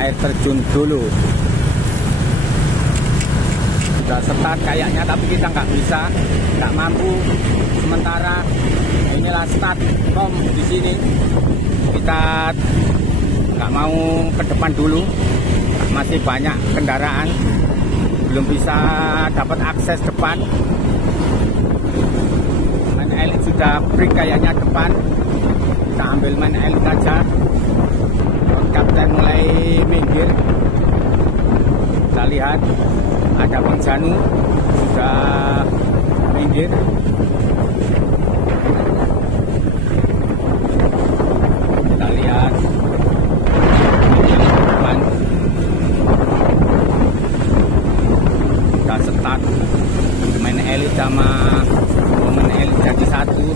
air terjun dulu. Sudah start kayaknya, tapi kita nggak mampu. Sementara inilah start kom di sini. Kita nggak mau ke depan dulu, masih banyak kendaraan, belum bisa dapat akses depan. Main elit sudah break kayaknya depan, kita ambil main elit aja. Kapten mulai minggir. Kita lihat ada Bang Janu sudah minggir. Kita lihat depan sudah start main elit sama main elit jadi satu.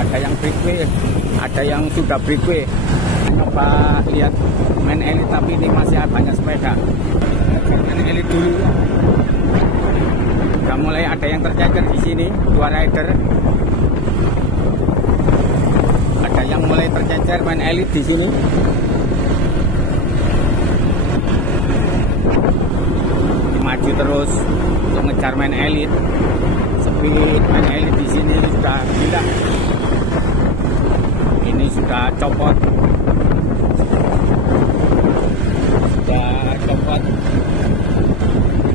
Ada yang breakway, ada yang sudah breakway. Coba lihat main elit, tapi ini masih banyak sepeda. Main elit dulu. Sudah mulai ada yang tercecer di sini, 2 rider. Ada yang mulai tercecer main elit di sini. Maju terus untuk ngejar main elit. Speed main elit di sini sudah gila. Ini sudah copot.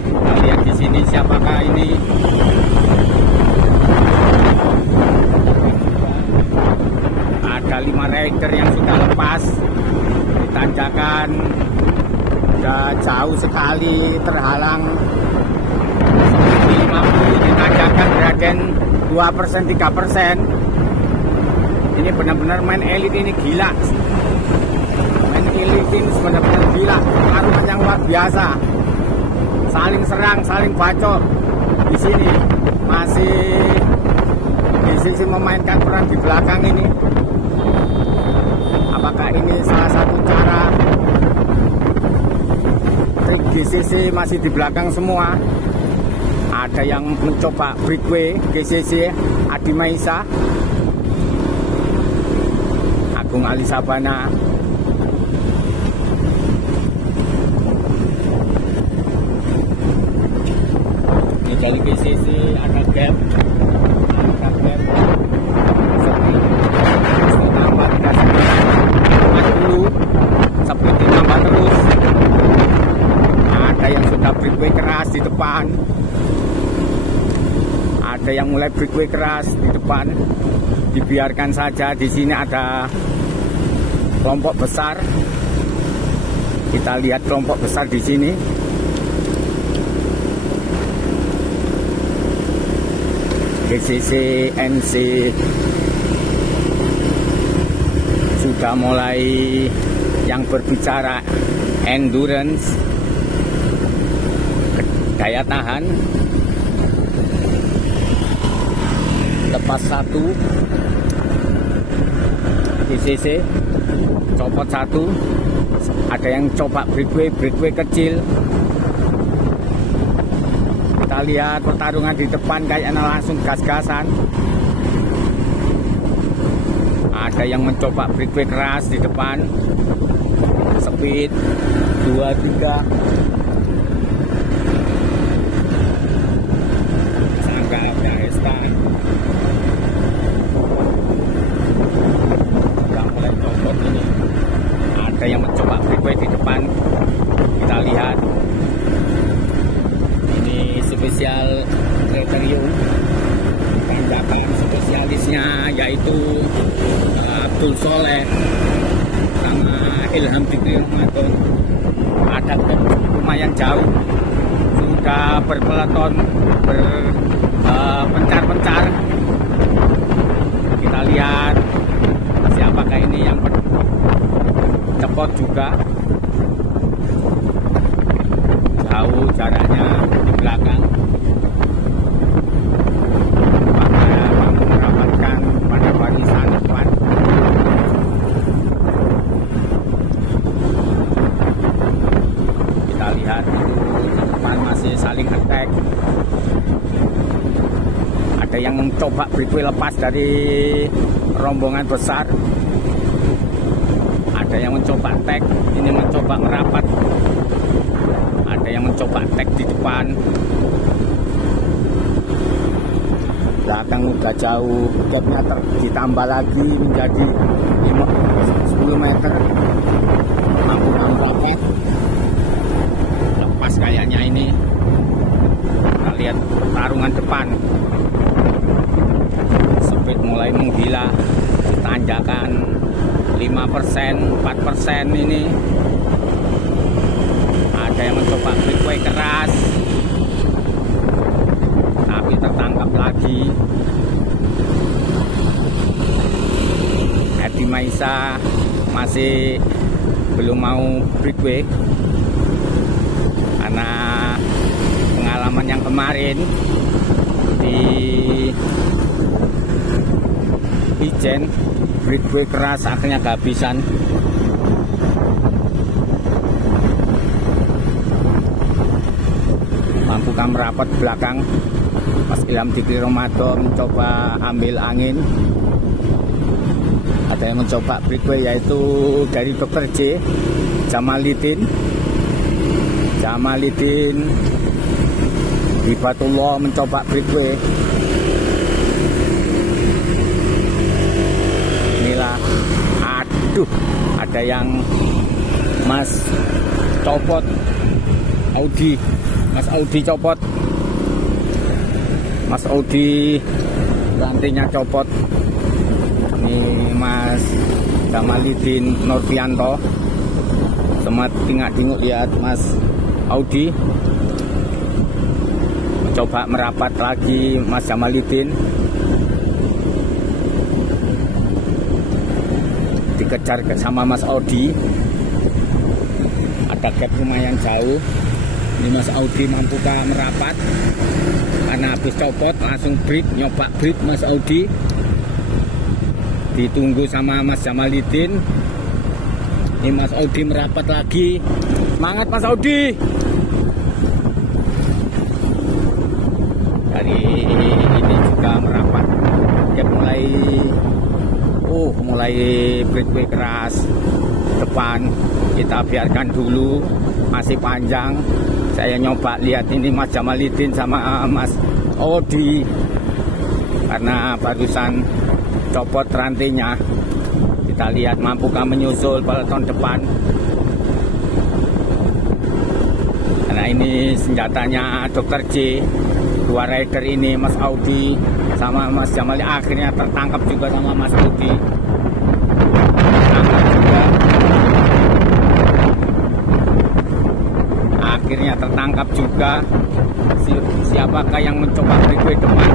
Kita lihat di sini siapakah ini. Ada 5 rider yang sudah lepas. Ditanjakan sudah jauh sekali, terhalang. 50 ditanjakan Raden 2%, 3%. Ini benar-benar main elit ini gila. Main elit ini benar-benar gila, pertarungan yang luar biasa. Saling serang, saling bacok. Di sini masih di sisi memainkan peran di belakang ini. Apakah ini salah satu cara? Trik GCC masih di belakang semua. Ada yang mencoba breakway GCC Adi Maisa, Agung Ali Sabana. Ini dari GCC ada gap, ditambah dulu, seperti ditambah terus. Ada yang sudah breakway keras di depan. Ada yang mulai breakway keras di depan. Dibiarkan saja. Di sini ada kelompok besar. Kita lihat kelompok besar di sini. GCC NC sudah mulai yang berbicara endurance, daya tahan. Lepas 1 GCC, copot 1. Ada yang coba breakway kecil. Kita lihat pertarungan di depan kayaknya langsung gas-gasan. Ada yang mencoba breakway keras di depan. Speed 2-3. Sangka Dahesta sudah mulai copot ini. Ada yang mencoba breakway di depan. Kita lihat ini spesial kriterium tanjakan spesialisnya, yaitu Abdul Soleh sama Ilham Dikri Rahmatun. Ada lumayan jauh, sudah berpeleton, berpencar-pencar. Kita lihat siapakah ini yang cepot juga. Jauh jaraknya di belakang. Mendapatkan pada barisan depan. Kita lihat depan masih saling attack. Ada yang mencoba breakway lepas dari rombongan besar. Ada yang mencoba tag, ini mencoba merapat. Ada yang mencoba tag di depan. Belakang udah jauh, gapnya ditambah lagi menjadi 10 meter. Mampu merapat. Lepas kayaknya ini. Kita lihat pertarungan depan. Speed mulai menggila. Tanjakan 5%, 4% ini. Ada yang mencoba breakaway keras, tapi tertangkap lagi. Edi Maisa masih belum mau breakaway karena pengalaman yang kemarin di Ijen breakaway keras akhirnya kehabisan. Mampukah merapat belakang. Mas Ilham Dikri Romanto mencoba ambil angin. Ada yang mencoba breakaway yaitu dari Dr. J, Jamalidin Hibatullah mencoba breakaway. Inilah, aduh, ada yang Mas copot Audi. Mas Audi copot. Mas Audi rantingnya copot. Ini Mas Jamalidin Nurfianto. Sempat tingak-tinguk lihat Mas Audi. Mencoba merapat lagi Mas Jamalidin. Dikejar sama Mas Audi. Ada gap lumayan jauh. Ini Mas Audi mampukah merapat karena habis copot langsung break, nyoba break Mas Audi. Ditunggu sama Mas Jamalidin. Ini Mas Audi merapat lagi. Semangat Mas Audi. Dari ini juga merapat. Dia mulai breakaway keras depan. Kita biarkan dulu, masih panjang. Saya nyoba lihat ini Mas Jamalidin sama Mas Audi karena barusan copot rantainya. Kita lihat mampukah menyusul peloton depan. Karena ini senjatanya Dr. J. Dua rider ini Mas Audi sama Mas Jamalidin akhirnya tertangkap juga sama Mas Audi. Akhirnya tertangkap juga. Siapakah yang mencoba breakaway depan?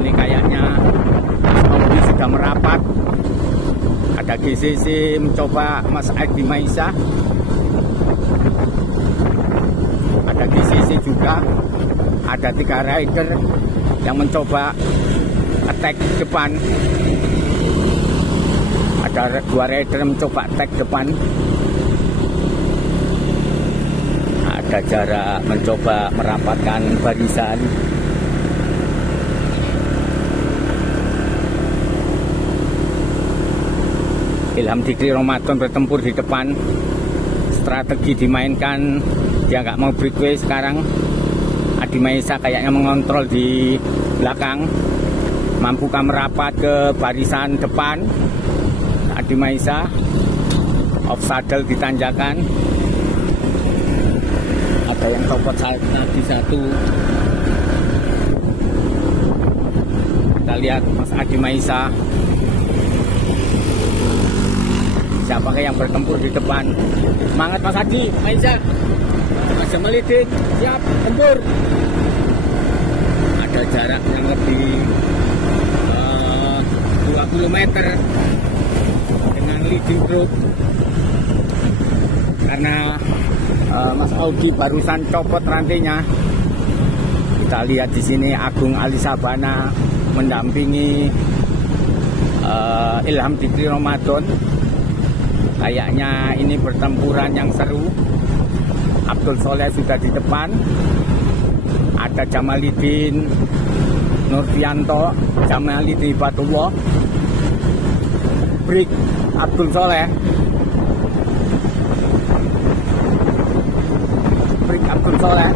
Ini kayaknya Mas Audi sudah merapat. Ada GCC mencoba Mas Edi Maisa. Ada GCC juga. Ada 3 rider yang mencoba attack depan. Ada 2 rider mencoba attack depan. Ada jarak mencoba merapatkan barisan. Ilham Dikri Ramadan bertempur di depan. Strategi dimainkan, dia nggak mau breakaway sekarang. Edi Maisa kayaknya mengontrol di belakang. Mampukah merapat ke barisan depan? Edi Maisa off saddle di tanjakan. Ada yang copot tadi satu. Kita lihat Mas Edi Maisa. Siapakah yang bertempur di depan? Semangat Mas Edi Maisa. Mas Jamalidin siap tempur. Ada jarak yang lebih 20 meter dengan leading group. Karena Mas Audi barusan copot rantainya. Kita lihat di sini Agung Alisabana mendampingi Ilham Dikri Ramadan. Kayaknya ini pertempuran yang seru. Abdul Soleh sudah di depan. Ada Jamalidin Nurfianto, Jamalidin Hibatullah. Brik Abdul Soleh. Brik Abdul Soleh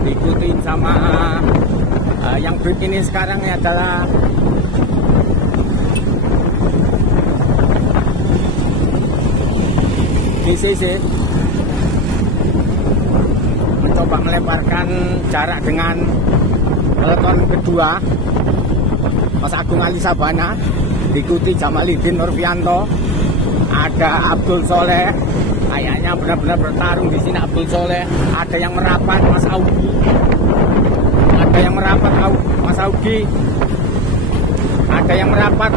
diikutin sama yang Brik ini sekarang ini adalah GCC, mencoba melebarkan jarak dengan peloton kedua Mas Agung Ali Sabana, diikuti Jamalidin Nurfianto. Ada Abdul Soleh, kayaknya benar-benar bertarung di sini. Abdul Soleh, ada yang merapat Mas Augi, ada yang merapat Mas Augi, ada yang merapat,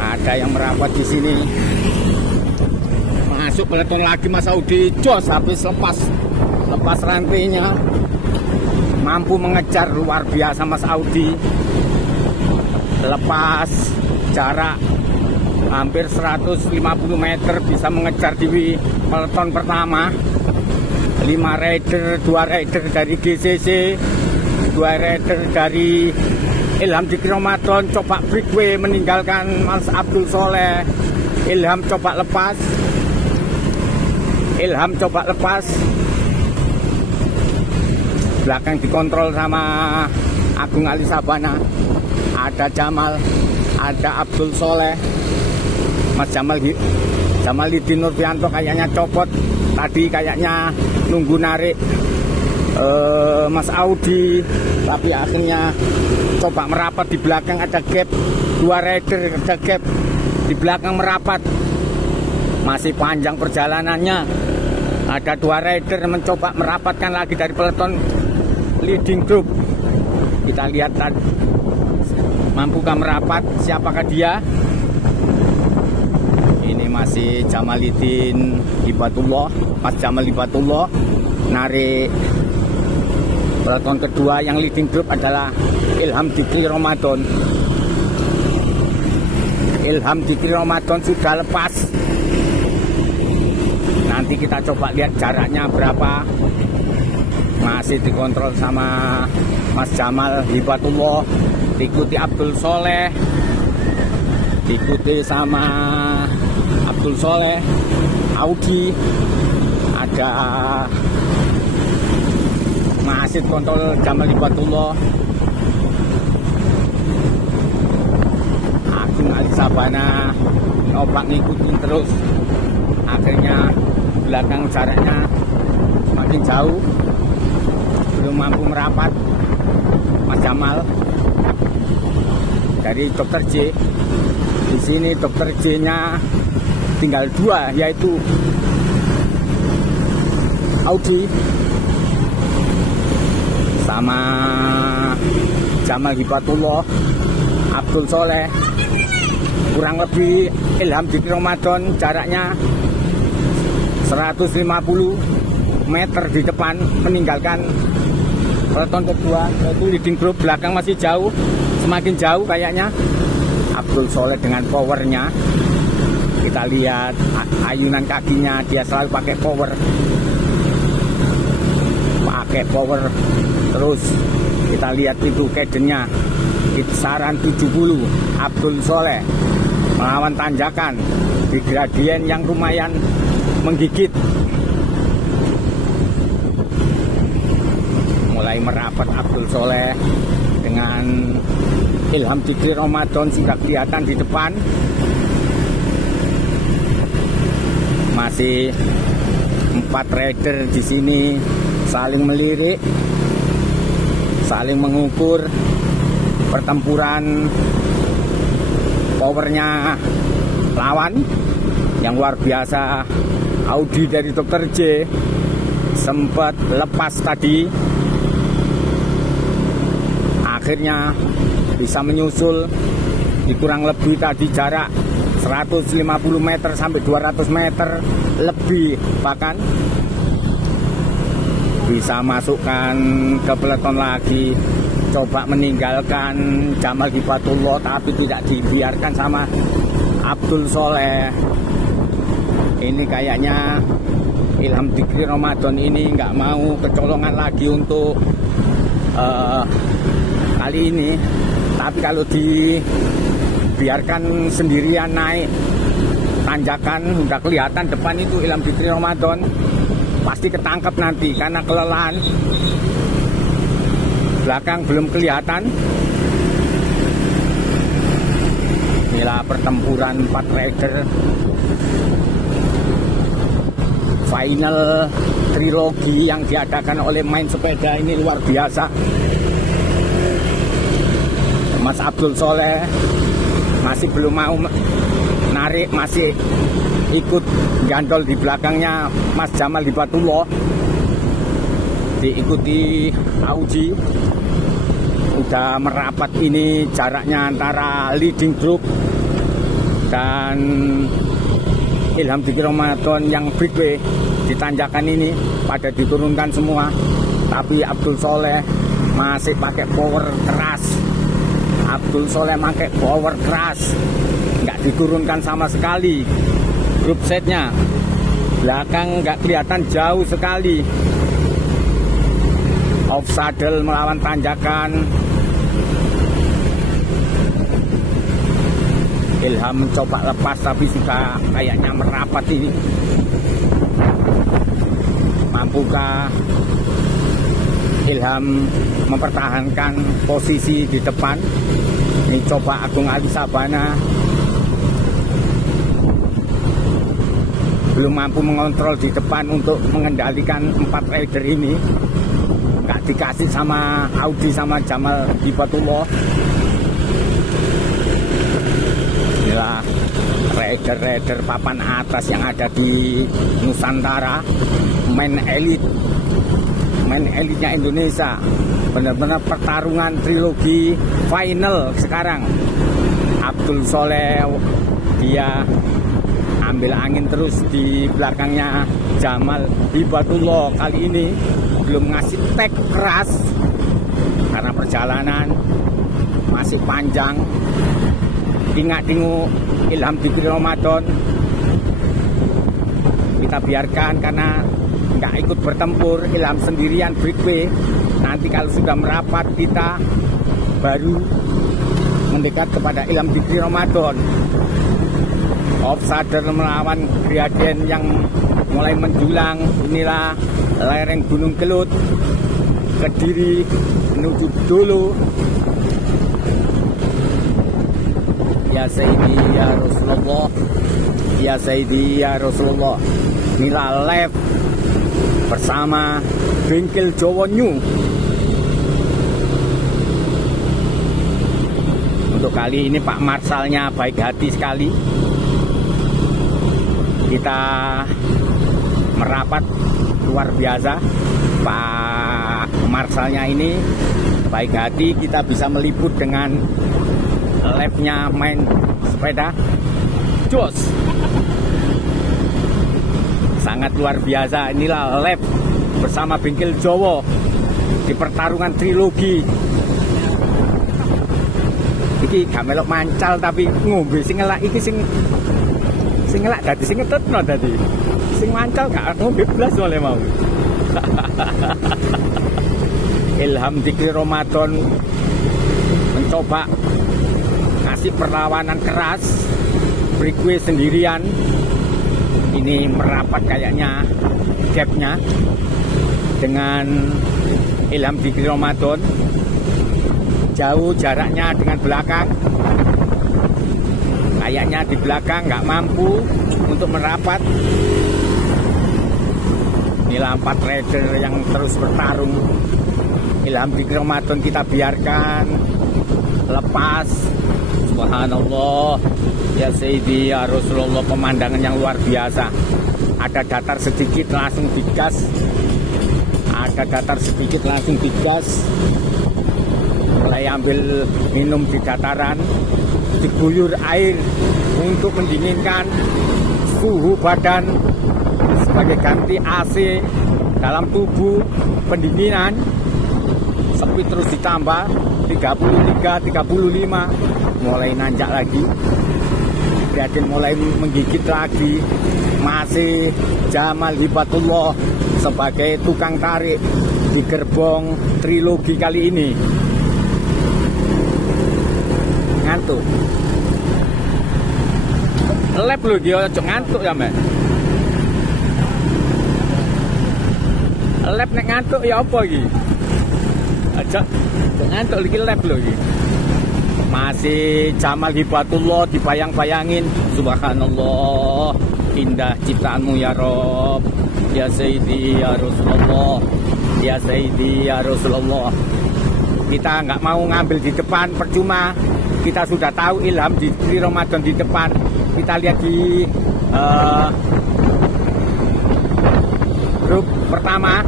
ada yang merapat di sini. Masuk peloton lagi Mas Audi, jos habis lepas rantainya, mampu mengejar luar biasa Mas Audi. Lepas jarak hampir 150 meter bisa mengejar di peloton pertama. 5 rider, 2 rider dari GCC, 2 rider dari Ilham Dikri Ramadan coba breakaway meninggalkan Mas Abdul Soleh. Ilham coba lepas, Ilham coba lepas, belakang dikontrol sama Agung Ali Sabana. Ada Jamal, ada Abdul Soleh, Mas Jamalidin Nurfianto kayaknya copot tadi, kayaknya nunggu narik Mas Audi, tapi akhirnya coba merapat. Di belakang ada gap, 2 rider ada gap di belakang merapat. Masih panjang perjalanannya, ada 2 rider mencoba merapatkan lagi dari peloton leading group. Kita lihat tadi, mampukah merapat, siapakah dia? Ini masih Jamalidin Hibatullah, Mas Jamal Hibatullah narik. Peloton kedua yang leading group adalah Ilham Dikri Ramadan. Ilham Dikri Ramadan sudah lepas. Nanti kita coba lihat jaraknya berapa. Masih dikontrol sama Mas Jamal Hibatullah, diikuti Abdul Soleh, diikuti sama Abdul Soleh, Audi, ada masih kontrol Jamal Hibatullah, Agung Ali Sabana nyoba ngikutin terus. Akhirnya belakang jaraknya semakin jauh, belum mampu merapat Mas Jamal dari Dr. J. Di sini Dr. J-nya tinggal 2, yaitu Audi sama Jamal Hibatullah, Abdul Soleh. Kurang lebih Ilham Dikri Ramadan jaraknya 150 meter di depan meninggalkan peloton kedua, yaitu leading group. Belakang masih jauh, semakin jauh kayaknya. Abdul Soleh dengan powernya, kita lihat ayunan kakinya, dia selalu pakai power terus. Kita lihat itu cadence-nya kisaran 70. Abdul Soleh melawan tanjakan di gradien yang lumayan menggigit. Mulai merapat Abdul Soleh dengan Ilham Dikri Ramadan sudah kelihatan di depan. Masih 4 rider di sini saling melirik, saling mengukur pertempuran powernya lawan yang luar biasa. Audi dari Dr. J sempat lepas tadi, akhirnya bisa menyusul di kurang lebih tadi jarak 150 meter sampai 200 meter lebih, bahkan bisa masukkan ke peloton lagi. Coba meninggalkan Jamal Hibatullah, tapi tidak dibiarkan sama Abdul Soleh. Ini kayaknya Ilham Dikri Ramadan ini nggak mau kecolongan lagi untuk kali ini. Tapi kalau dibiarkan sendirian naik tanjakan, udah kelihatan depan itu Ilham Fikri Ramadan, pasti ketangkep nanti karena kelelahan. Belakang belum kelihatan. Inilah pertempuran 4 rider final trilogi yang diadakan oleh Main Sepeda. Ini luar biasa. Mas Abdul Soleh masih belum mau narik, masih ikut gandol di belakangnya Mas Jamal Hibatullah, diikuti Auji. Udah merapat ini jaraknya antara leading group dan Ilham Fikri Ramadan yang breakaway di tanjakan ini pada diturunkan semua. Tapi Abdul Soleh masih pakai power keras. Abdul Soleh pakai power keras, nggak diturunkan sama sekali. Grup setnya belakang nggak kelihatan, jauh sekali. Off saddle melawan tanjakan. Ilham coba lepas tapi sudah kayaknya merapat ini. Mampukah Ilham mempertahankan posisi di depan? Ini coba Agung Ali Sabana belum mampu mengontrol di depan untuk mengendalikan 4 rider ini. Nggak dikasih sama Audi sama Jamal Hibatullah. Inilah rider-rider papan atas yang ada di Nusantara, main elitnya Indonesia. Benar-benar pertarungan trilogi final sekarang. Abdul Soleh dia ambil angin terus di belakangnya Jamal Hibatullah. Kali ini belum ngasih tag keras karena perjalanan masih panjang. Tingak-tinguk Ilham Fikri Ramadan kita biarkan karena nggak ikut bertempur. Ilham sendirian breakaway. Nanti kalau sudah merapat kita baru mendekat kepada Ilham Fikri Ramadan. Off saddle melawan gradien yang mulai menjulang. Inilah lereng Gunung Kelut, Kediri menuju Dulu. Ya Sayyidi ya Rasulullah, ya Sayyidi ya Rasulullah. Inilah left bersama Bengkel Jawa New. Untuk kali ini Pak Marsalnya baik hati sekali. Kita merapat luar biasa. Pak Marsalnya ini baik hati, kita bisa meliput dengan lab-nya Main Sepeda. Jos, sangat luar biasa. Inilah lab bersama Bengkel Jawa di pertarungan trilogi. Iki gak melok mancal tapi ngombe sing ngelak iki sing ngelak dadi sing ngetutno dadi. Sing mancal gak ngombe blas oleh mau. Ilham Fikri Ramadan mencoba ngasih perlawanan keras, breakaway sendirian. Ini merapat kayaknya gapnya dengan Ilham Fikri Ramadan. Jauh jaraknya dengan belakang. Kayaknya di belakang nggak mampu untuk merapat. Inilah 4 rider yang terus bertarung. Ilham Fikri Ramadan kita biarkan lepas. Subhanallah, ya Sayyidi ya Rasulullah. Pemandangan yang luar biasa. Ada datar sedikit langsung digas. Ada datar sedikit langsung digas. Mulai ambil minum di dataran, diguyur air untuk mendinginkan suhu badan sebagai ganti AC dalam tubuh. Pendinginan speed terus ditambah 33, 35, mulai nanjak lagi. Gradien mulai menggigit lagi. Masih Jamal Hibatullah sebagai tukang tarik di gerbong trilogi kali ini. foto. Lep lho iki aja ngantuk ya, Mbak. Lep nek ngantuk ya apa iki? Aja ngantuk iki lep lho iki. Masih Jamal Hibatullah dibayang-bayangin. Subhanallah, indah ciptaanmu ya Rob. Ya Sayyidi ya Rasulullah. Ya Sayyidi ya Rasulullah. Kita nggak mau ngambil di depan, percuma. Kita sudah tahu Ilham di Ramadan di depan. Kita lihat di grup pertama,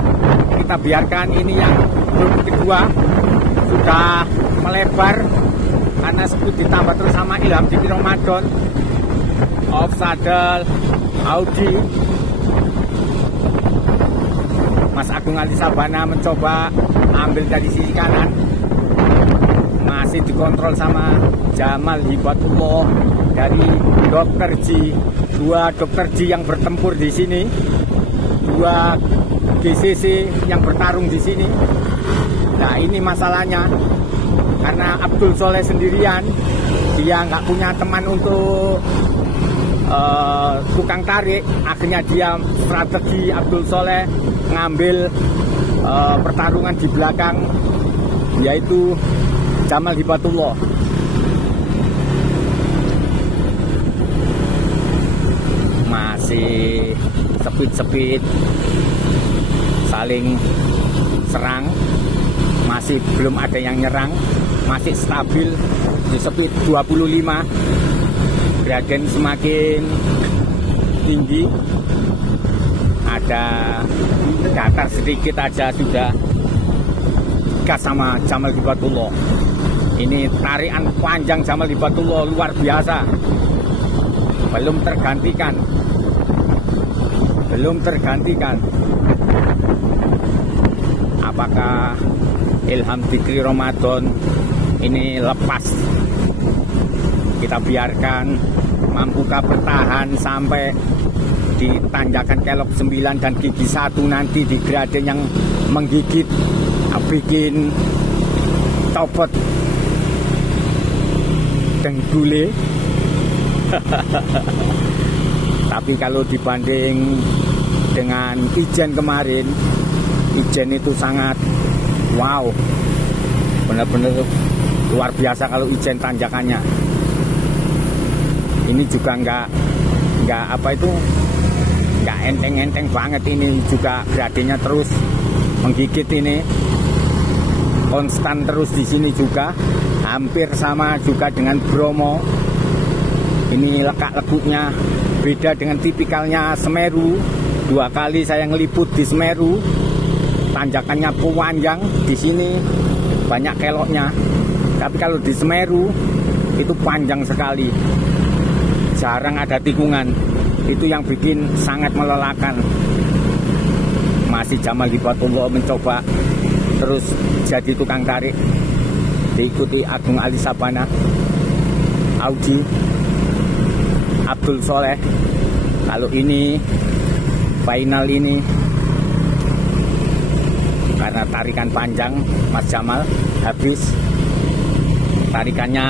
kita biarkan ini yang grup kedua sudah melebar karena sebut ditambah terus sama Ilham di Ramadan. Off saddle Audi. Mas Agung Ali Sabana mencoba ambil dari sisi kanan, masih dikontrol sama Jamal Hibatullah dari Dr. G. Dua Dr. G yang bertempur di sini, dua GCC yang bertarung di sini. Nah ini masalahnya, karena Abdul Soleh sendirian, dia nggak punya teman untuk tukang tarik. Akhirnya dia strategi Abdul Soleh ngambil pertarungan di belakang, yaitu Jamal Hibatullah. Masih sepit-sepit saling serang, masih belum ada yang nyerang, masih stabil di speed 25. Gradien semakin tinggi, ada datar sedikit aja sudah gas sama Jamal Hibatullah. Ini tarian panjang Jamal Hibatullah luar biasa, belum tergantikan, belum tergantikan. Apakah Ilham Fikri Ramadan ini lepas? Kita biarkan, mampukah bertahan sampai di tanjakan kelok 9 dan gigi 1 nanti di gradien yang menggigit, bikin copot denggule. Tapi kalau dibanding dengan Ijen kemarin, Ijen itu sangat wow, benar-benar luar biasa kalau Ijen tanjakannya. Ini juga nggak apa itu, nggak enteng-enteng banget. Ini juga gradiennya terus menggigit, ini konstan terus di sini juga, hampir sama juga dengan Bromo. Ini lekak-lekuknya beda dengan tipikalnya Semeru. 2 kali saya ngeliput di Semeru, tanjakannya panjang, di sini banyak keloknya. Tapi kalau di Semeru itu panjang sekali, jarang ada tikungan. Itu yang bikin sangat melelahkan. Masih Jamal Hibatullah mencoba terus jadi tukang tarik, diikuti Agung Ali Sabana, Audi, Abdul Soleh. Kalau ini final ini karena tarikan panjang Mas Jamal habis, tarikannya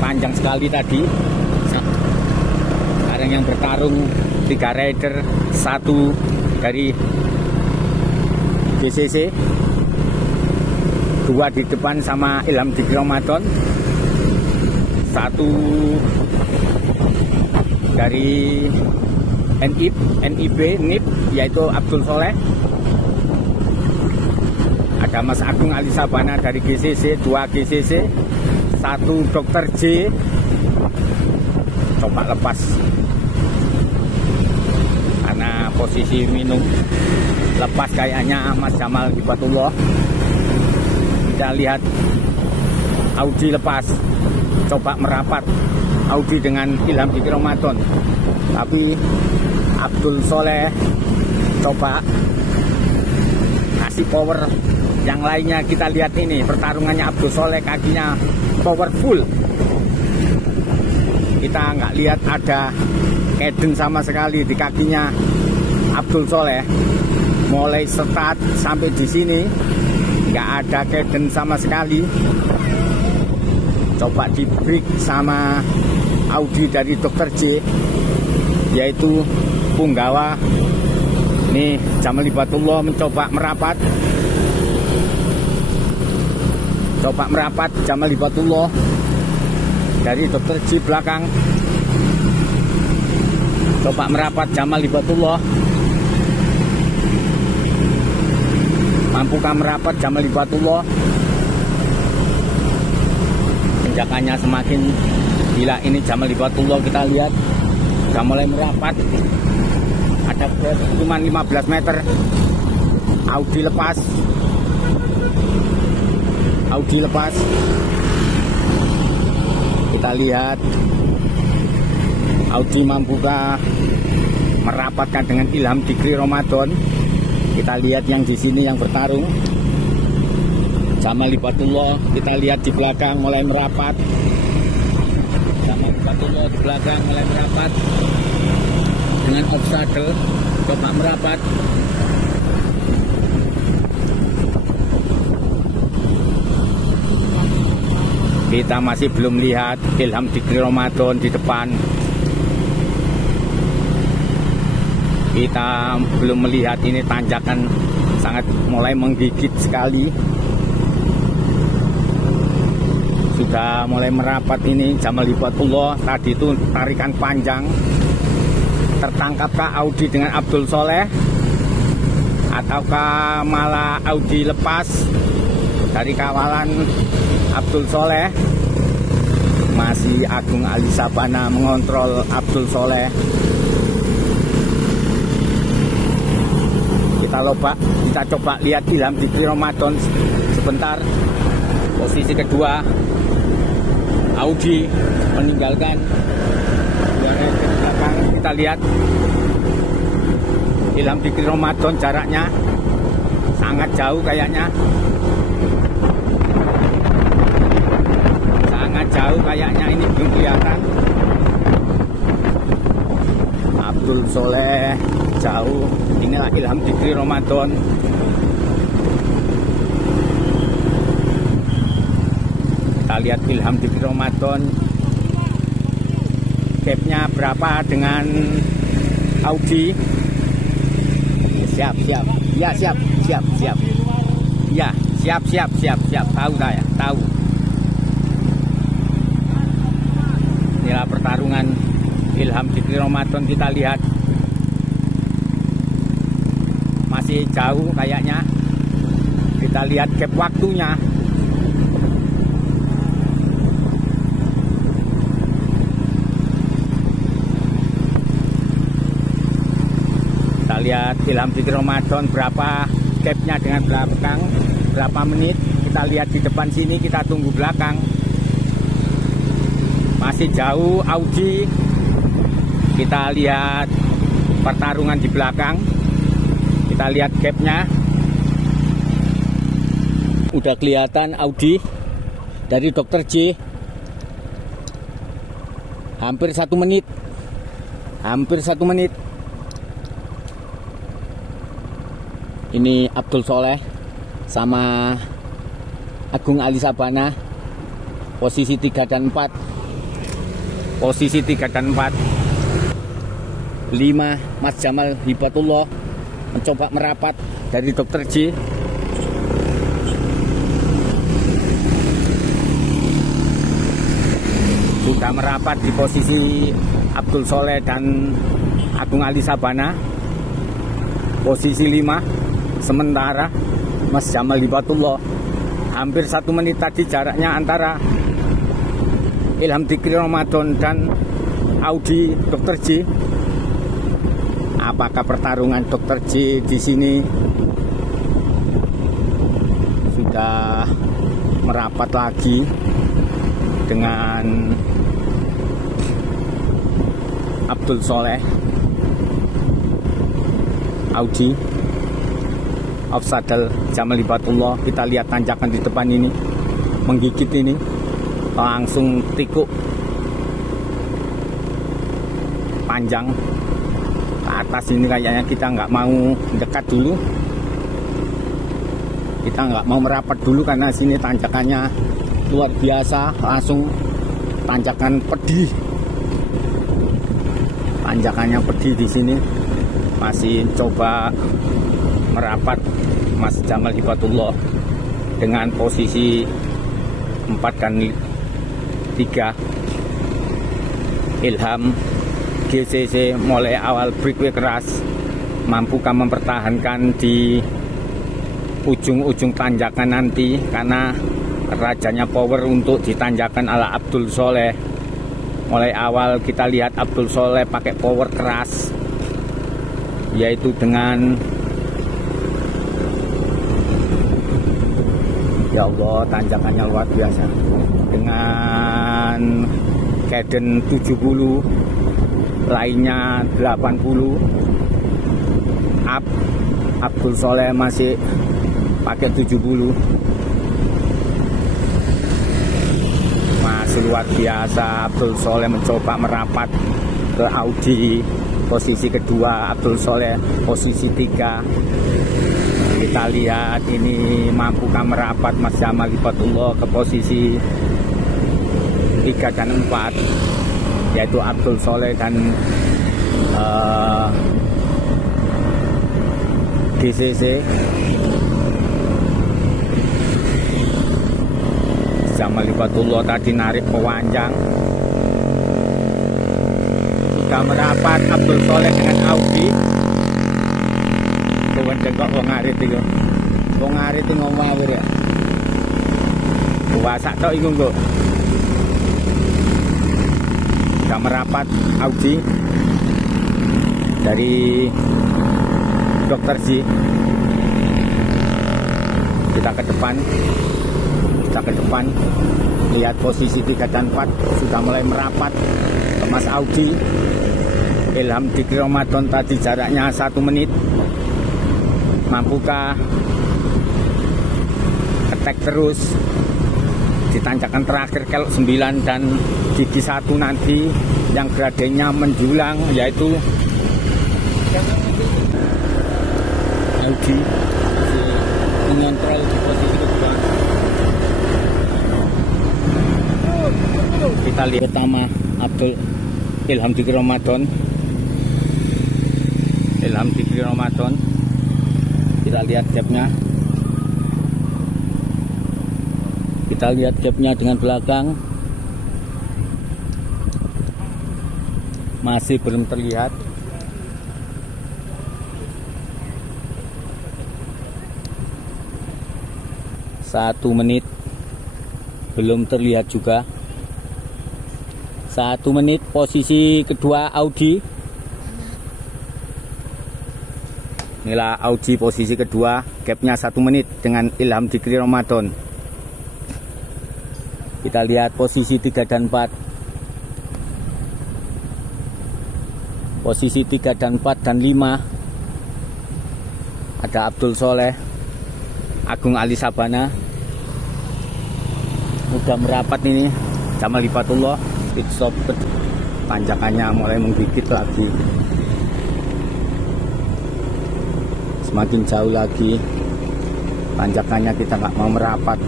panjang sekali tadi. Sekarang yang bertarung 3 rider, 1 dari GCC, 2 di depan sama Ilham Fikri Ramadan, 1 dari NIB yaitu Abdul Soleh. Ada Mas Agung Ali Sabana dari GCC, 2 GCC, 1 Dr. J. Coba lepas karena posisi minum, lepas kayaknya Mas Jamal Hibatullah. Kita lihat Audi lepas, coba merapat Audi dengan Ilham Fikri Ramadan, tapi Abdul Soleh coba kasih power yang lainnya. Kita lihat ini pertarungannya Abdul Soleh, kakinya powerful. Kita nggak lihat ada keden sama sekali di kakinya Abdul Soleh. Mulai start sampai di sini nggak ada keden sama sekali. coba di break sama Audi dari Dr. J, yaitu Punggawa. Ini Jamal Hibatullah mencoba merapat. Coba merapat Jamal Hibatullah dari Dr. J belakang. Coba merapat Jamal Hibatullah. Mampukah merapat Jamal Hibatullah? Tanjakannya semakin gila ini Jamal Hibatullah, kita lihat sudah mulai merapat. Ada cuma 15 meter. Audi lepas. Audi lepas. Kita lihat Audi mampukah merapatkan dengan Ilham Dikri Ramadan. Kita lihat yang di sini yang bertarung. Jamal Hibatullah kita lihat di belakang mulai merapat. Jamal Hibatullah di belakang mulai merapat dengan obstacle, coba merapat. Kita masih belum lihat Ilham Dikri Ramadan di depan. Kita belum melihat, ini tanjakan sangat mulai menggigit sekali. Sudah mulai merapat ini Jamal Hibatullah. Tadi itu tarikan panjang. Tertangkapkah Audi dengan Abdul Soleh? Ataukah malah Audi lepas dari kawalan Abdul Soleh? Masih Agung Ali Sabana mengontrol Abdul Soleh. Kita coba lihat Ilham Dikri Ramadan sebentar. Posisi kedua Audi meninggalkan 2 meter belakang. Kita lihat Ilham Dikri Ramadan, jaraknya sangat jauh kayaknya. Sangat jauh kayaknya, ini belum kelihatan. Abdul Soleh jauh. Inilah Ilham Dikri Ramadan. Kita lihat Ilham Dikri Ramadan. Gapnya berapa dengan Audi? Siap. Ya, siap. Ya, siap. Tahu saya, tahu. Inilah pertarungan Ilham Dikri Ramadan, kita lihat masih jauh kayaknya. Kita lihat gap waktunya. Kita lihat Ilham Dikri Ramadan berapa gapnya dengan belakang, berapa menit. Kita lihat di depan sini, kita tunggu belakang. Masih jauh Audi. Kita lihat pertarungan di belakang. Kita lihat gapnya. Udah kelihatan Audi dari Dr. J. Hampir 1 menit. Ini Abdul Soleh sama Agung Ali Sabana. Posisi 3 dan 4. 5 Mas Jamal Hibatullah mencoba merapat dari Dr. J. Sudah merapat di posisi Abdul Soleh dan Agung Ali Sabana. Posisi 5. Sementara Mas Jamal Hibatullah hampir 1 menit tadi jaraknya antara Ilham Dikri Ramadan dan Audi Dr. J. Apakah pertarungan Dr. J di sini sudah merapat lagi dengan Abdul Soleh? Audi off saddle Jamal Hibatullah. Kita lihat tanjakan di depan ini menggigit, ini langsung tikuk panjang ke atas ini. Kayaknya kita nggak mau dekat dulu, kita nggak mau merapat dulu karena sini tanjakannya luar biasa, langsung tanjakan pedih. Tanjakannya pedih di sini. Masih coba merapat Mas Jamal Hibatullah dengan posisi 4 dan 3. Ilham GCC mulai awal breakaway keras, mampukah mempertahankan di ujung-ujung tanjakan nanti, karena rajanya power untuk ditanjakan ala Abdul Soleh. Mulai awal kita lihat Abdul Soleh pakai power keras, yaitu dengan, ya Allah, tanjakannya luar biasa, dengan cadence 70, lainnya 80 up. Abdul Soleh masih pakai 70, masih luar biasa. Abdul Soleh mencoba merapat ke Audi posisi kedua, Abdul Soleh posisi 3. Kita lihat ini mampukah merapat Mas Jamal Hibatullah ke posisi 3 dan 4, yaitu Abdul Soleh dan GCC. Jamal Hibatullah tadi narik pewanjang, sudah merapat Abdul Soleh dengan Audi. Bukan kok wong arit itu, wong arit itu ngomong apa ya? Puasa tok iku kok. Sudah merapat Audi dari Dr. J. Kita ke depan, lihat posisi 3 dan 4 sudah mulai merapat ke Mas Audi. Ilham Dikri Ramadan tadi jaraknya 1 menit. Mampukah ketek terus di tanjakan terakhir kelok 9 dan gigi 1 nanti yang gradennya menjulang, yaitu Audi mengontrol di posisi kedua. Kita lihat pertama Ilham Dikri Ramadan. Kita lihat gapnya. Dengan belakang masih belum terlihat. Satu menit belum terlihat juga. 1 menit posisi kedua Audi. Inilah Audi posisi kedua, gapnya 1 menit dengan Ilham Dikri Ramadan. Kita lihat posisi 3 dan 4. Posisi 3 dan 4 dan 5 ada Abdul Soleh, Agung Ali Sabana. Udah merapat ini Jamal Hibatullah. Pit stop, tanjakannya mulai menggigit lagi, semakin jauh lagi tanjakannya, kita nggak mau merapat.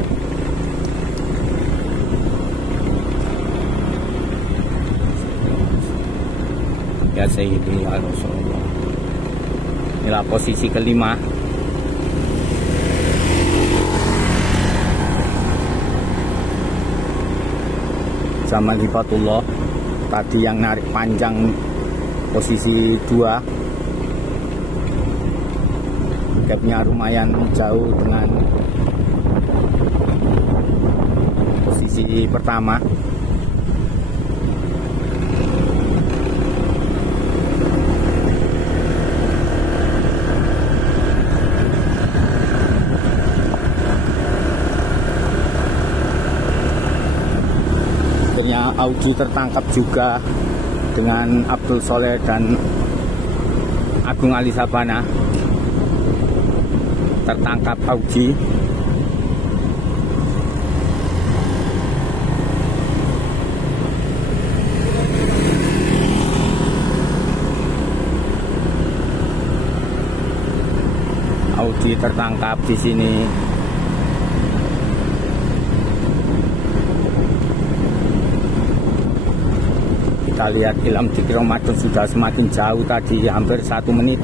Ya Sayyidi ya Rasulullah. Inilah posisi kelima. Jamal Hibatullah tadi yang narik panjang posisi 2, gapnya lumayan jauh dengan posisi pertama. Audi tertangkap juga dengan Abdul Soleh dan Agung Ali Sabana. Tertangkap Audi. Audi tertangkap di sini. Kita lihat Ilham Dikri Ramadan sudah semakin jauh tadi, hampir 1 menit.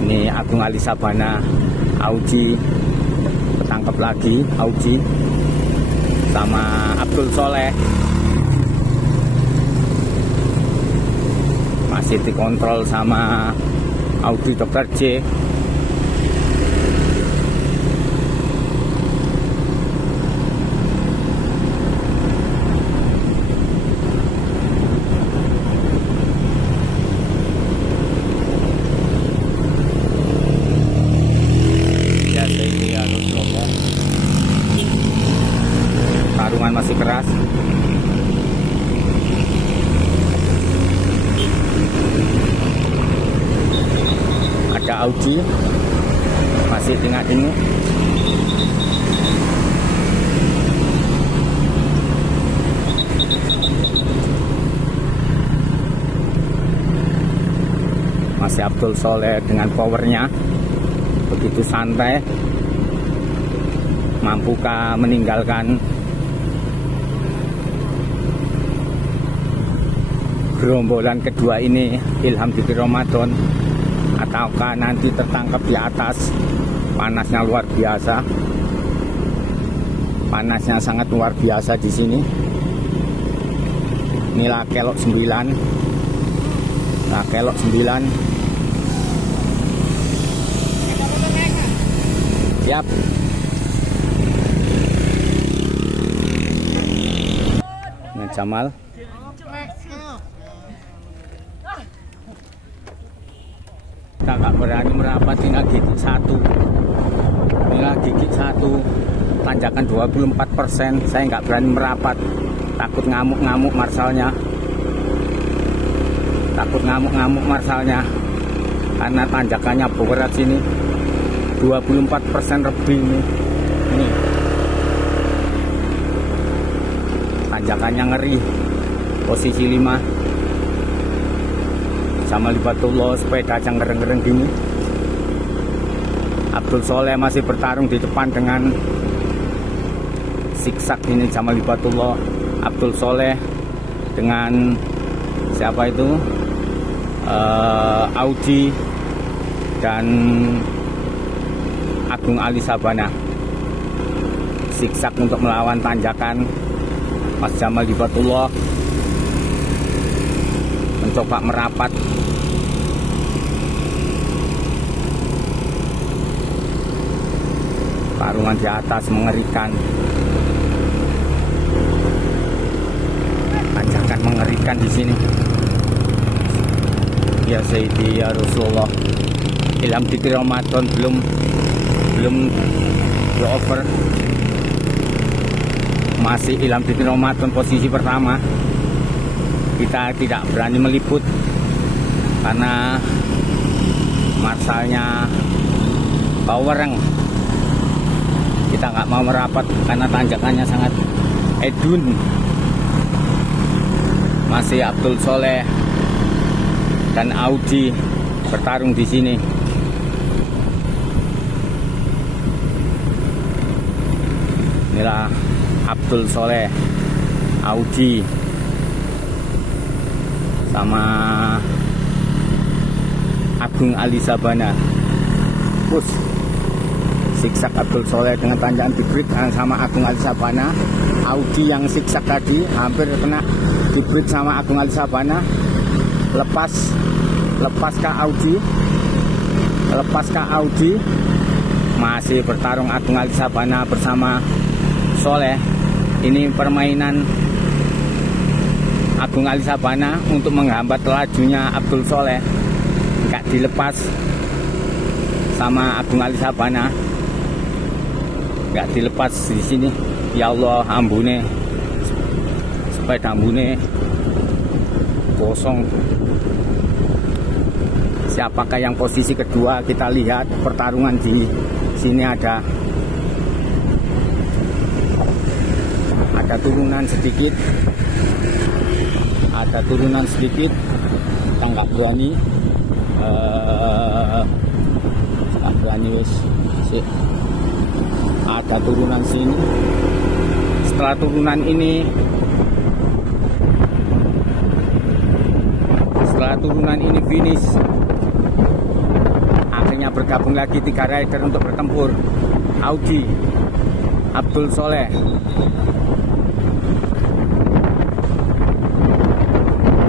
Ini Agung Ali Sabana, Auji ketangkep lagi, Auji sama Abdul Soleh masih dikontrol sama Audi Dr. J. Tarungan masih keras. Ada Auji masih tengah-tengah. Masih Abdul Soleh dengan powernya begitu santai. Mampukah meninggalkan gerombolan kedua ini Ilham Dikri Ramadan, ataukah nanti tertangkap di atas? Panasnya luar biasa, panasnya sangat luar biasa di sini. Inilah kelok 9, nah kelok 9. Siap. Nah, Jamal. Kita nggak berani merapat, tinggal gigit 1. Tinggal gigit 1. Tanjakan 24%. Saya nggak berani merapat. Takut ngamuk-ngamuk marsalnya. Takut ngamuk-ngamuk marsalnya. Karena tanjakannya berat sini. 24% lebih nih. Ini. Tanjakannya ngeri. Posisi 5. Sama Libatullah, sepeda yang ngereng-ngereng gini. Abdul Soleh masih bertarung di depan dengan siksak ini. Sama Libatullah, Abdul Soleh dengan siapa itu, Auji dan Agung Ali Sabana. Siksak untuk melawan tanjakan. Mas Jamal Libatullah mencoba merapat. Tarungan di atas mengerikan. Tanjakan mengerikan di sini. Ya Sayyidi ya Rasulullah. Ilham Dikri Ramadan belum over. Masih Ilham Dikri Ramadan posisi pertama. Kita tidak berani meliput karena marsalnya powereng. Kita nggak mau merapat karena tanjakannya sangat edun. Masih Abdul Soleh dan Auji bertarung di sini. Inilah Abdul Soleh, Auji sama Agung Ali Sabana. Push. Siksak Abdul Soleh dengan tanjakan dibrit sama Agung Ali Sabana. Audi yang siksak tadi hampir kena dibrit sama Agung Ali Sabana. Lepaskah Audi? Masih bertarung Agung Ali Sabana bersama Soleh. Ini permainan Agung Ali Sabana untuk menghambat lajunya Abdul Soleh. Nggak dilepas sama Agung Ali Sabana. Nggak dilepas di sini. Ya Allah, ambune sepeda ambune kosong. Siapakah yang posisi kedua? Kita lihat pertarungan di sini. Ada turunan sedikit. Kita nggak berani. Wes. Ada turunan sini. Setelah turunan ini turunan ini finish. Akhirnya bergabung lagi 3 rider untuk bertempur. Audi, Abdul Soleh,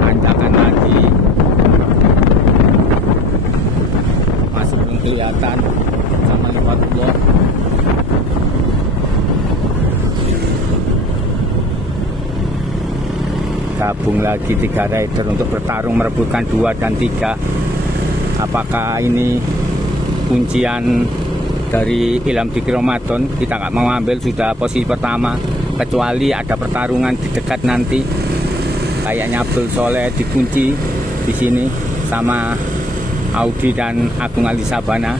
tanjakan lagi, masih belum kelihatan sama 50. Gabung lagi 3 rider untuk bertarung merebutkan 2 dan 3. Apakah ini kuncian dari Ilham Dikri Ramadan? Kita nggak mau ambil, sudah posisi pertama, kecuali ada pertarungan di dekat nanti. Kayaknya Abdul Soleh dikunci di sini sama Audi dan Agung Ali Sabana.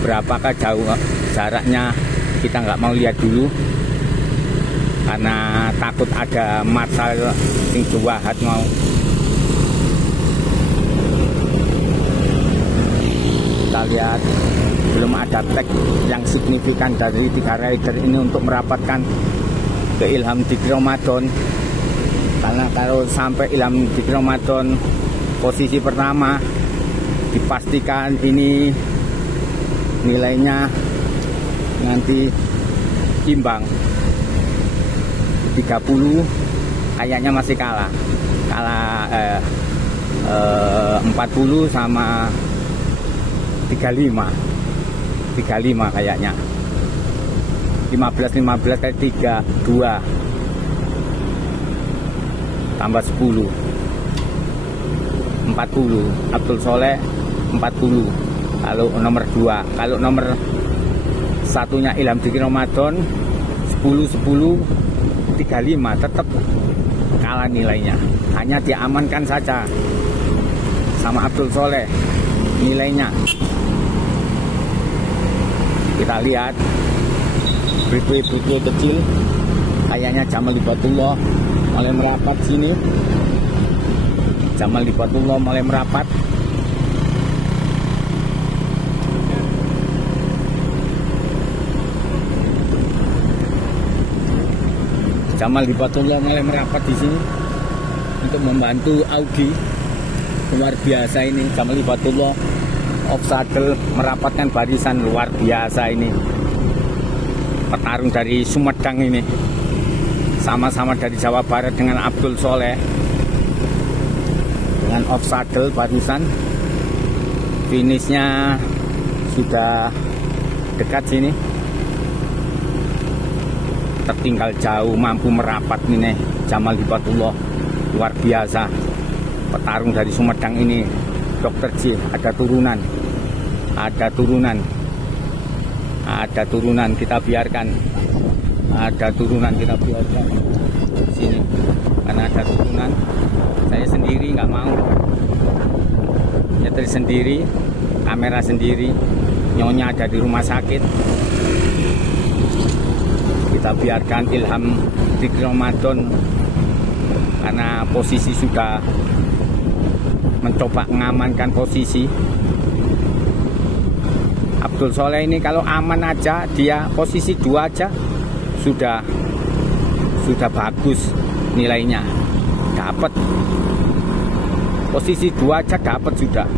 Berapakah jauh jaraknya, kita nggak mau lihat dulu karena takut ada masalah sing Jawahat mau. Kita lihat belum ada tag yang signifikan dari 3 rider ini untuk merapatkan ke Ilham Dikri Ramadan. Karena kalau sampai Ilham Dikri Ramadan posisi pertama, dipastikan ini nilainya nanti imbang 30, kayaknya masih kalah 40 sama 35 kayaknya. 15 kali 3 2 tambah 10 40. Abdul Soleh 40 kalau nomor 2. Kalau nomor satunya Ilham Dikri Ramadan 10 35, tetap kalah nilainya. Hanya diamankan saja sama Abdul Soleh nilainya. Kita lihat britwe kecil, kayaknya Jamal Hibatullah mulai merapat sini. Jamal Hibatullah mulai merapat. Jamal Hibatullah mulai merapat di sini untuk membantu Audi. Luar biasa ini Jamal Hibatullah off saddle merapatkan barisan, luar biasa ini. Petarung dari Sumedang ini sama-sama dari Jawa Barat dengan Abdul Soleh dengan off saddle barisan. Finishnya sudah dekat sini, tertinggal jauh, mampu merapat ini Jamal Hibatullah. Luar biasa petarung dari Sumedang ini. Dr. J, ada turunan, kita biarkan, sini karena ada turunan. Saya sendiri nggak mau nyetir sendiri, kamera sendiri, nyonya ada di rumah sakit. Kita biarkan Ilham Dikri Ramadan karena posisi sudah mencoba mengamankan posisi. Abdul Soleh ini kalau aman aja, dia posisi 2 aja sudah bagus nilainya, dapat posisi 2 aja dapat sudah.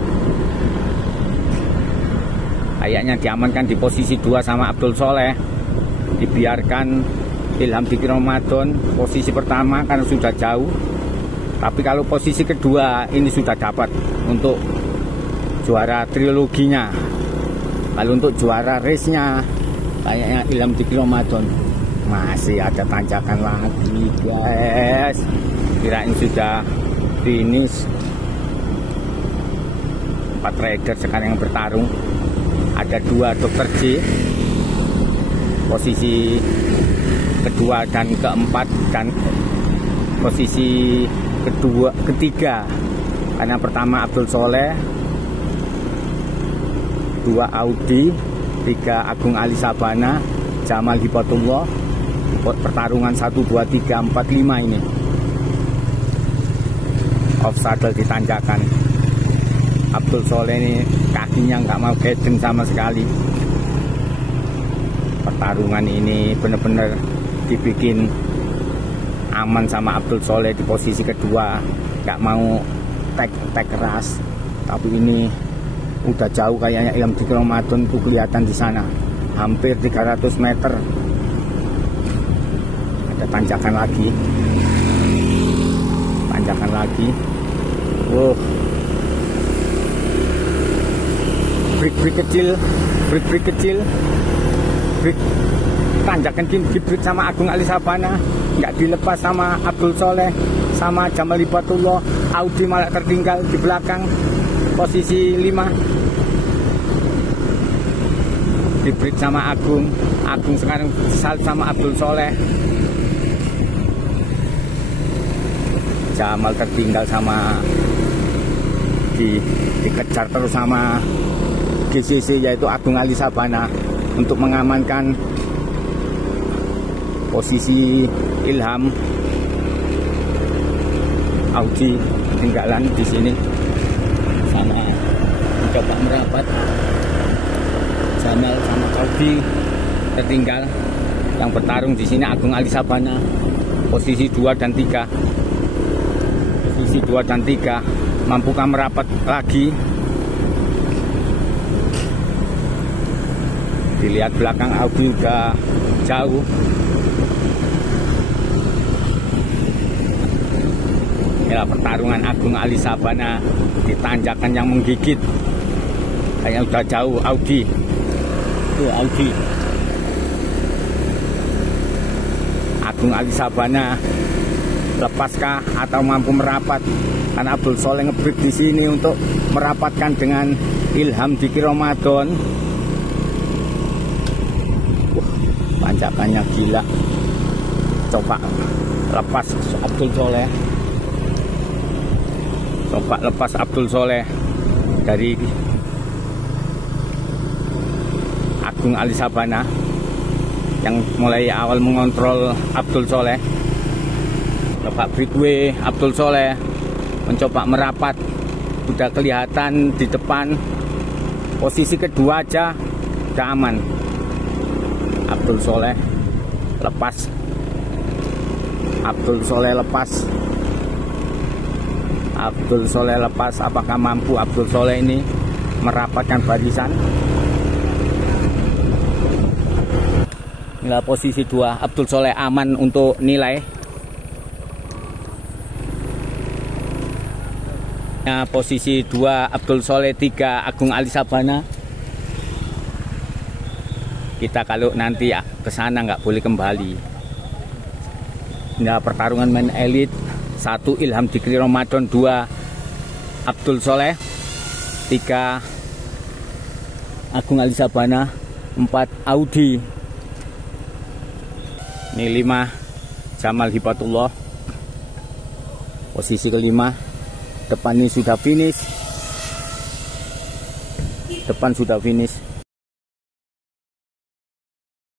Kayaknya diamankan di posisi 2 sama Abdul Soleh, dibiarkan Ilham Dikri Ramadan posisi pertama karena sudah jauh. Tapi kalau posisi kedua ini sudah dapat untuk juara triloginya. Kalau untuk juara race-nya kayaknya Ilham Dikri Ramadan. Masih ada tanjakan lagi guys. Kirain sudah finish. 4 rider sekarang yang bertarung. Ada 2 Dr. J posisi kedua dan keempat, dan posisi ketiga karena pertama Abdul Soleh, 2 Audi, 3 Agung Ali Sabana, Jamal Hibatullah. Pertarungan 1, 2, 3, 4, 5 ini off saddle ditanjakan. Abdul Soleh ini kakinya nggak mau guiding sama sekali. Pertarungan ini benar-benar dibikin aman sama Abdul Soleh di posisi kedua, nggak mau tek keras. Tapi ini udah jauh kayaknya Ilham Dikri Ramadan tuh kelihatan di sana. Hampir 300 meter. Ada tanjakan lagi. Tanjakan lagi. Wow. Break kecil, break kecil, break tanjakan Gibrit sama Agung Ali Sabana, nggak dilepas sama Abdul Soleh, sama Jamal Hibatullah. Audi malah tertinggal di belakang, posisi 5. Gibrit sama Agung sekarang salib sama Abdul Soleh. Jamal tertinggal sama dikejar terus sama GCC yaitu Agung Ali Sabana untuk mengamankan posisi Ilham. Audi ketinggalan di sini sama mencoba merapat. Jamal sama Audi tertinggal. Yang bertarung di sini Agung Ali Sabana posisi 2 dan 3. Posisi 2 dan 3. Mampukah merapat lagi? Dilihat belakang Audi udah jauh. Inilah pertarungan Agung Ali Sabana di tanjakan yang menggigit. Kayaknya udah jauh Audi. Tuh Audi. Agung Ali Sabana lepaskah atau mampu merapat? Karena Abdul Soleh ngebreak di sini untuk merapatkan dengan Ilham Dikri Ramadan. Tanjakannya gila. Coba lepas Abdul Soleh. Coba lepas Abdul Soleh dari Agung Ali Sabana yang mulai awal mengontrol Abdul Soleh. Coba breakaway Abdul Soleh mencoba merapat. Udah kelihatan di depan. Posisi kedua aja udah aman. Abdul Soleh lepas. Abdul Soleh lepas. Abdul Soleh lepas. Apakah mampu Abdul Soleh ini merapatkan barisan? Inilah posisi 2. Abdul Soleh aman untuk nilai. Nah, posisi 2 Abdul Soleh, 3 Agung Ali Sabana. Kita kalau nanti ke sana nggak boleh kembali. Nah, pertarungan main elit 1 Ilham Dikri Ramadan, 2 Abdul Soleh, 3 Agung Ali Sabana, 4 Audi. Ini 5 Jamal Hibatullah. Posisi kelima. Depan ini sudah finish. Depan sudah finish.